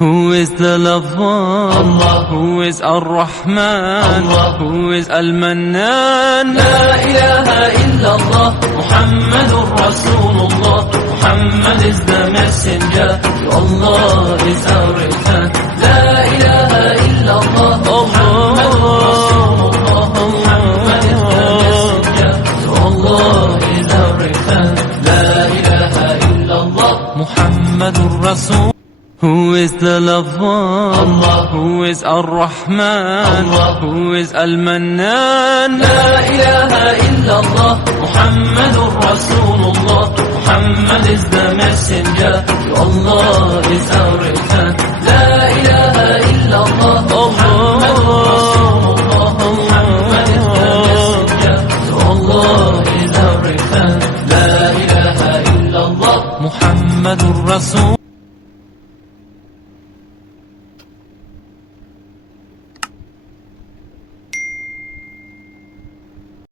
Who is the lover? Allah. Who is Ar-Rahman? Allah. Who is Al-Mannan? La ilaha illallah, Muhammadur Rasulullah. Muhammad is the messenger, to Allah is our return. La ilaha illallah, Muhammadur Rasulullah. Muhammad is the messenger, to Allah is our return. La ilaha illallah, Muhammadur Rasul. Who is the lover? Allah. Who is Ar-Rahman? Allah. Who is Al-Mannan? La ilaha illallah, Muhammadur Rasulullah. Muhammad is the messenger, to Allah is our return.